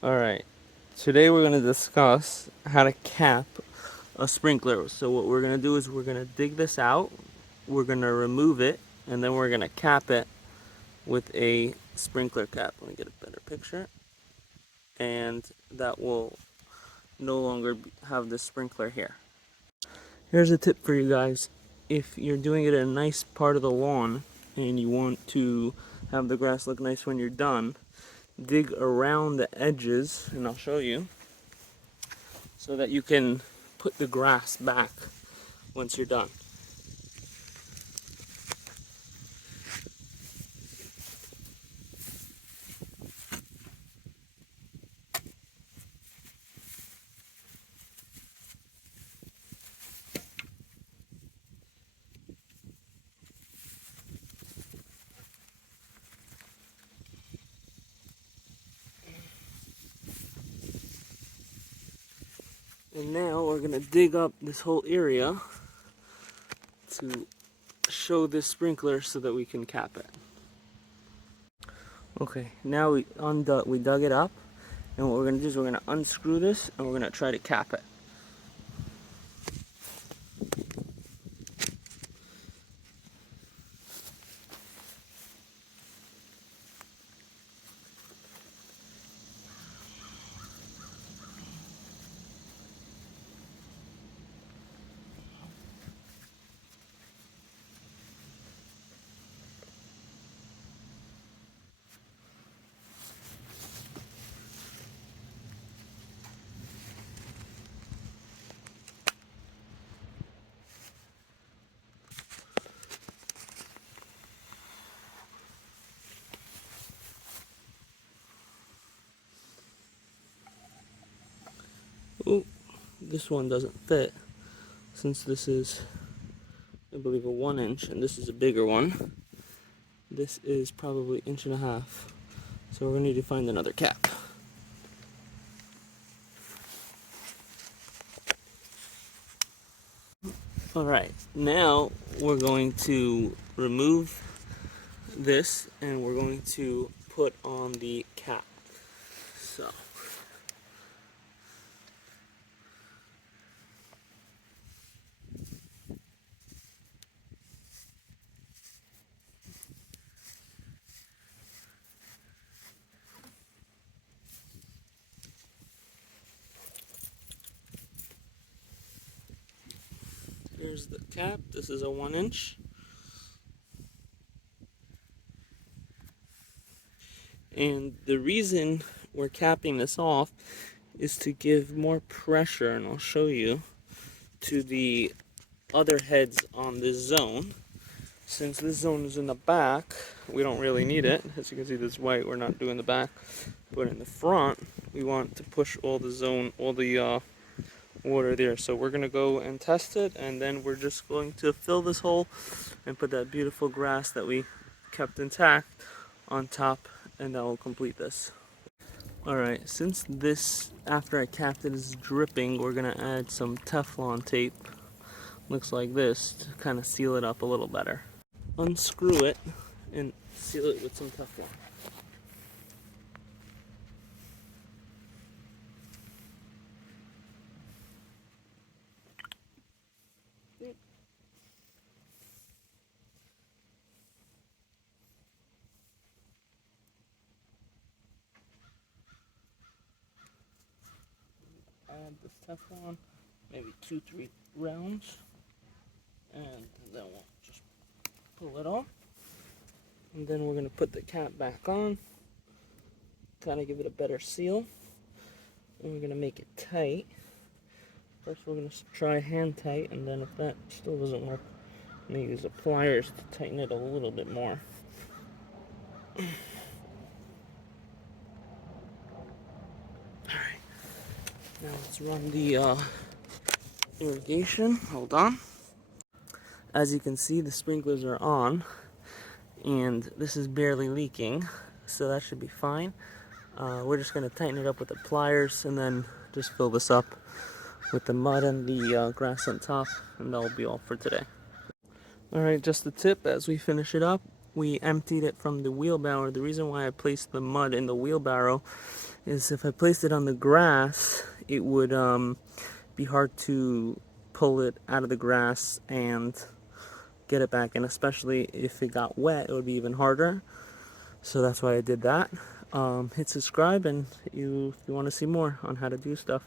Alright, today we're going to discuss how to cap a sprinkler. So what we're going to do is we're going to dig this out, we're going to remove it, and then we're going to cap it with a sprinkler cap. Let me get a better picture. And that will no longer have the sprinkler here. Here's a tip for you guys. If you're doing it in a nice part of the lawn and you want to have the grass look nice when you're done, dig around the edges, and I'll show you, so that you can put the grass back once you're done. And now we're gonna dig up this whole area to show this sprinkler so that we can cap it. Okay, now we dug it up, and what we're gonna do is we're gonna unscrew this and we're gonna try to cap it. Ooh, this one doesn't fit, since this is, I believe, a 1 inch and this is a bigger one. This is probably 1.5 inches, so we're gonna need to find another cap. Alright, now we're going to remove this and we're going to put on the cap. So, here's the cap. This is a 1 inch. And the reason we're capping this off is to give more pressure, and I'll show you, to the other heads on this zone. Since this zone is in the back, we don't really need it. As you can see, this white, we're not doing the back. But in the front, we want to push all the water there. So we're gonna go and test it, and then we're just going to fill this hole and put that beautiful grass that we kept intact on top, and that will complete this. Alright, since this, after I capped it, is dripping, we're gonna add some Teflon tape, looks like this, to kind of seal it up a little better. Unscrew it and seal it with some Teflon. Add this Teflon, maybe 2-3 rounds, and then we'll just pull it off. And then we're gonna put the cap back on, kind of give it a better seal, and we're gonna make it tight. First we're gonna try hand tight, and then if that still doesn't work, I'm gonna use the pliers to tighten it a little bit more. Alright, now let's run the irrigation. Hold on. As you can see, the sprinklers are on, and this is barely leaking, so that should be fine. We're just going to tighten it up with the pliers and then just fill this up with the mud and the grass on top, and that will be all for today. Alright, just a tip as we finish it up. We emptied it from the wheelbarrow. The reason why I placed the mud in the wheelbarrow is if I placed it on the grass, it would be hard to pull it out of the grass and get it back, and especially if it got wet, it would be even harder. So that's why I did that. Hit subscribe, and if you want to see more on how to do stuff.